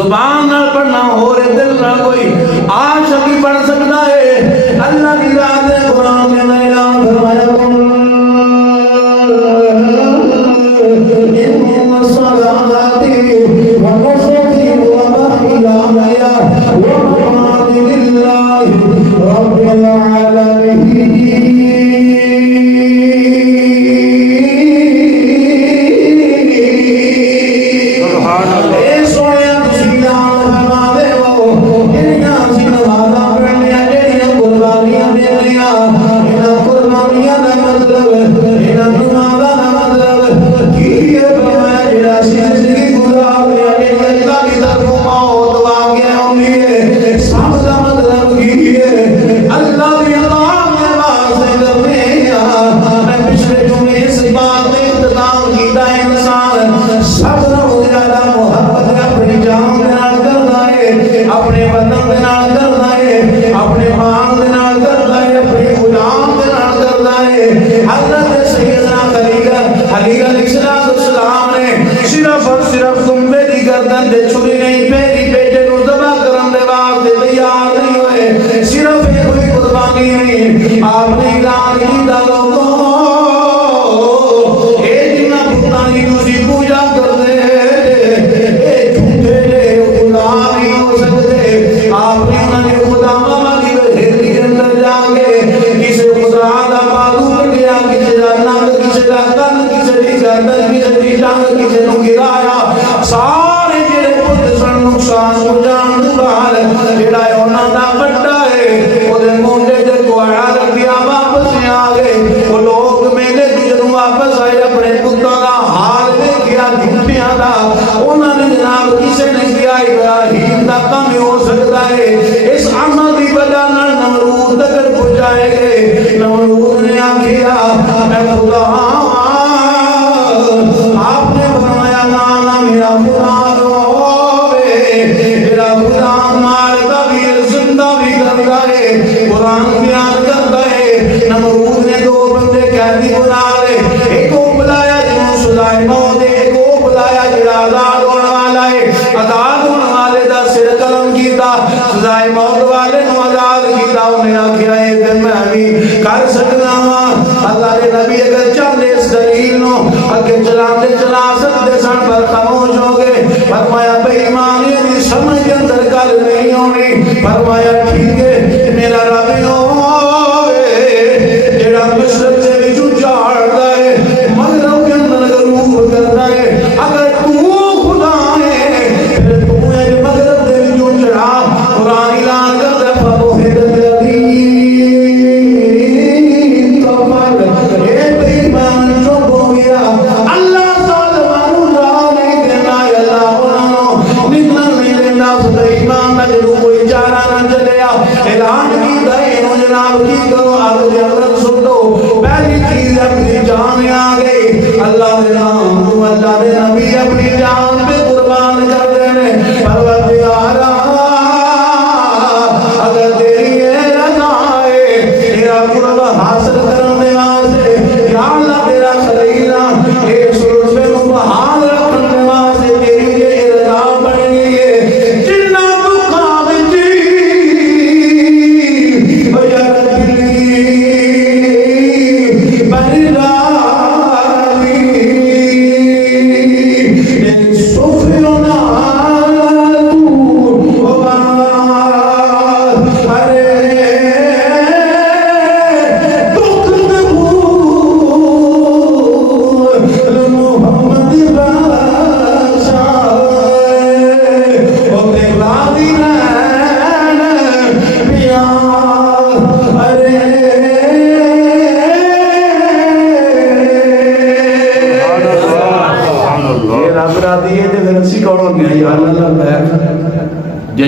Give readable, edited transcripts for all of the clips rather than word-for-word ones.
زبان نہ پڑھنا ہو رہے دل نہ کوئی عاشق ہی پڑھ سکتا ہے اللہ کی ذات ہے قرآن میں اعلان فرمایا ان صلاتي ونسكي ومحياي ومماتي لله رب العالمين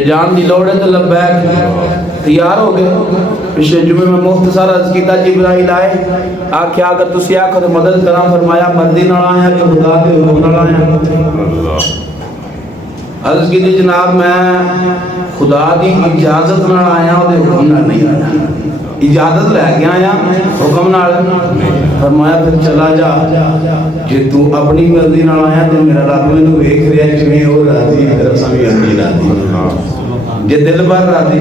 جان دی لوڑ ہے تو لبیک تیار ہو گئے. پچھلے جمعے میں مختصر عرض کیتا جبرائیل آئے آکھیا اگر تسی آکھو تو مدد کرام فرمایا مردی نہ آیا کہ خدا کے حکم نہ آیا. عرض کی جناب میں خدا دی اجازت نال آیا دے حکم نال نہیں آیا اجازت لے کے آیا حکم نال فرمایا پھر چلا جا جے تو اپنی مرضی نال آیا تے میرا رب مینوں ویکھ رہا جویں او راضی طرف سمجھ آندی راضی جے دل بھر راضی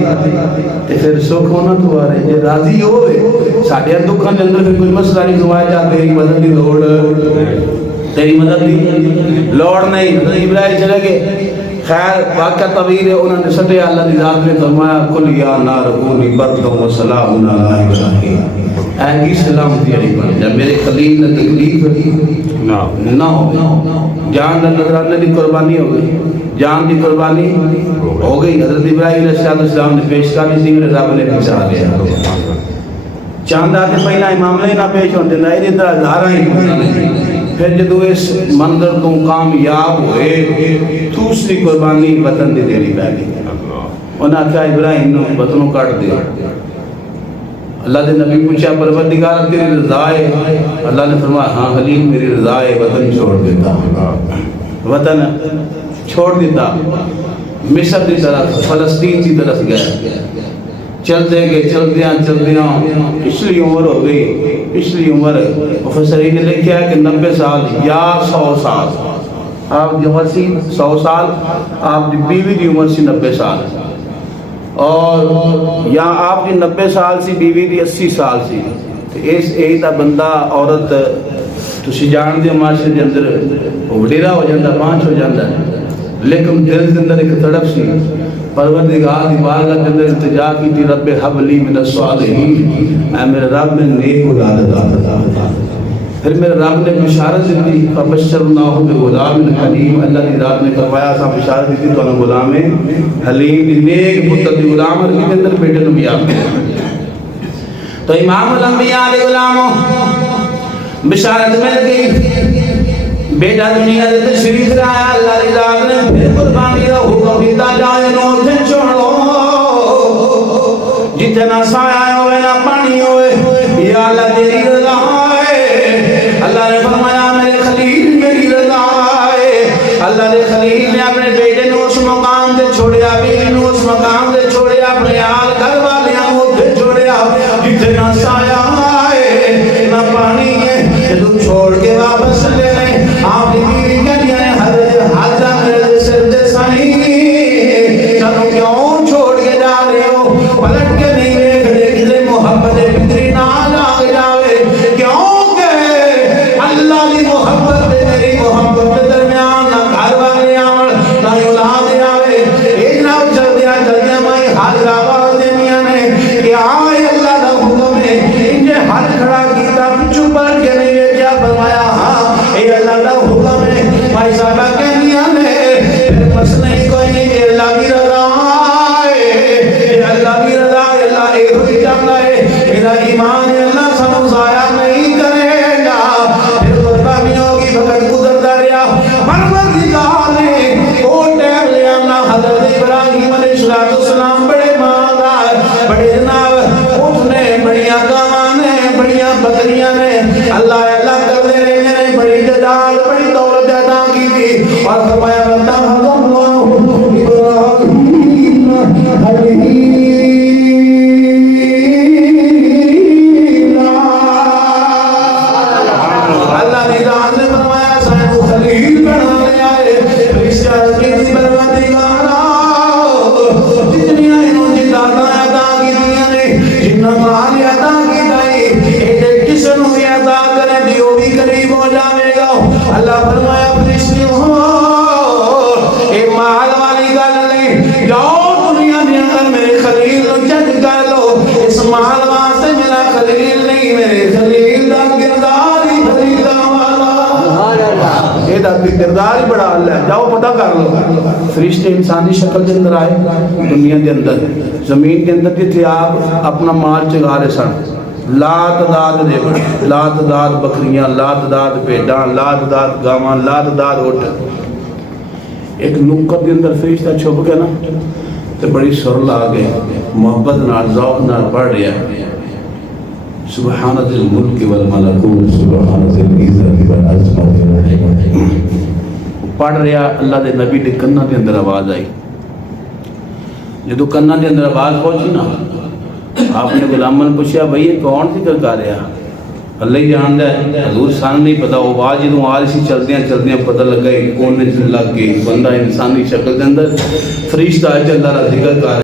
تے پھر سکھ ہونا تو آ رہے جے راضی ہوئے ساڈے دکھاں دے اندر کوئی مسئلہ نہیں سمایا جا تیری مدد دی لوڑ تیری مدد دی لوڑ نہیں ابراہیم چلے گئے خیر واقعہ طویل ہے انہوں نے سٹے اللہ دی ذات میں فرمایا کل یا نار کونی بردا و سلام علی ابراہیم اے کی سلامتی علی بن جا میرے خلیل نے تکلیف نہ ہو جان نذرانے دی قربانی ہو گئی جان دی قربانی ہو گئی حضرت ابراہیم علیہ السلام نے پیش کر دی میرے رب نے بچا لیا چاند آتے پہلا معاملے نہ پیش ہوتے نہ یہ طرح ہزاراں ہی پھر جدو اس منظر تو کامیاب ہوئے دوسری قربانی وطن دی دینی پہ گئی انہاں کہا ابراہیم نو وطنوں کاٹ دیا اللہ دے نبی پوچھا پروردگار تیری رضا ہے اللہ نے فرمایا ہاں خلیل میری رضا ہے وطن چھوڑ دیتا وطن چھوڑ دیتا مصر دی طرف فلسطین دی طرف گئے چلتے گئے چلدیاں پچھلی عمر ہو گئی پچھلی عمر مفسرین نے لکھا ہے کہ 90 سال یا 100 سال آپ کی عمر سی 100 سال آپ کی بیوی کی عمر سی 90 سال اور یا آپ کی 90 سال سی بیوی کی 80 سال سی اس ایتا بندہ عورت تسی جان دے معاشرے دے اندر وڈیرا ہو جاتا پانچ ہو جاتا ہے لیکن دل دے اندر ایک تڑپ سی پروردگار دی بارگاہ کے اندر التجا کی تھی رب حب لی من الصالحین اے میرے رب نے نیک اولاد عطا پھر میرے رب نے بشارت دی فبشرناہ بغلام حلیم اللہ دی ذات نے فرمایا تھا بشارت دی تو غلام حلیم نیک پتر دی غلام کے اندر بیٹے نبی آپ تو امام الانبیاء علیہ غلاموں بشارت مل گئی بیٹا دنیا دے تشریف آیا اللہ دی ذات نے پھر قربانی دا حکم دیتا جائے نو تے چھوڑو جتنا سایہ ہوئے نہ پانی ہوئے یا اللہ تیری رضا ہے اللہ نے فرمایا میرے خلیل میری رضا ہے اللہ نے خلیل نے اپنے بیٹے نو اس مقام تے چھوڑیا بیوی نو اس مقام تے چھوڑیا اپنے آل گھر والیاں نو تے چھوڑیا جتنا سایہ ہے نہ پانی ہے جدو چھوڑ کے واپس لے آپ کی بیوی کہنی ہے حضرت میرے سر دے سائیں چلو کیوں چھوڑ کے جا رہے ہو پلٹ کے نہیں دیکھ دے کدھر محبت پتری نہ آگ جاوے کیوں کہ اللہ کی محبت دے میری محبت کے درمیان نہ گھر والے آمر نہ اولاد آوے ایک نہ چل دیا میں حاضر آواز دینیا نے کہ آئے اللہ دا حکم ہے انجھے حل کھڑا کیتا پچھو پر کے نہیں ہے کیا فرمایا ہاں اے اللہ دا حکم ہے بھائی صاحبہ کہنیا نے پھر مسئلہ ہی کوئی نہیں کہ اللہ کی رضا ہے اللہ کی رضا ہے اللہ ایک ہوئی جانا ہے میرا ایمان ہے اللہ سنو ضائع نہیں کرے گا پھر قربانی ہوگی فقط گزرتا رہا پروردگار نے وہ ٹیم لے آنا حضرت ابراہیم علیہ السلام بڑے مالدار بڑے جناب اٹھنے بڑیاں گاوانے بڑیاں بکریاں نے اللہ اللہ کر دے رہے ہیں بڑی جدال بڑی دولت عطا کی تھی اور فرمایا بندہ اللہ ابراہیم حلیم اللہ نے ذات نے فرمایا سائن خلیل بنا لے آئے رشتہ کی پروردگارا جتنی انہوں جداتا عطا کی دنیا نے جتنا مال عطا کی دائی ایک کسن ہوئی عطا کرے دیو بھی قریب ہو جاوے گا اللہ فرمایا فرشتے ہو اے مال والی گل نہیں جاؤ دنیا دے اندر میرے خلیل نو چیک کر لو اس مال واسطے میرا خلیل نہیں میرے خلیل دا کردار ہی خلیل والا اے دا کردار ہی بڑا اللہ ہے جاؤ پتہ کر لو فرشتے انسانی شکل دے اندر آئے دنیا دے اندر زمین کے اندر جتھے آپ اپنا مال چگا رہے سن لات داد دے بڑے لات داد بکریاں لات داد پیڈاں لات داد گاواں لات داد اٹھ ایک نکت دے اندر فرشتہ چھپ گیا نا تے بڑی سر لا گئے محبت نال ذوق نال پڑھ رہا سبحان ذی الملک والملکوت سبحان ذی العزت والعظمت پڑھ رہا اللہ دے نبی دے کناں دے اندر آواز آئی جدو کناں دے اندر آواز پہنچی نا آپ نے غلاماں نے پوچھا بھئی یہ کون ذکر کر رہا اللہ ہی جاندا ہے حضور سان نہیں پتا وہ آواز جدوں آ رہی سی چلدیاں پتہ لگا کہ کون نے لگ کے بندہ انسانی شکل دے اندر فرشتہ اللہ دا ذکر کر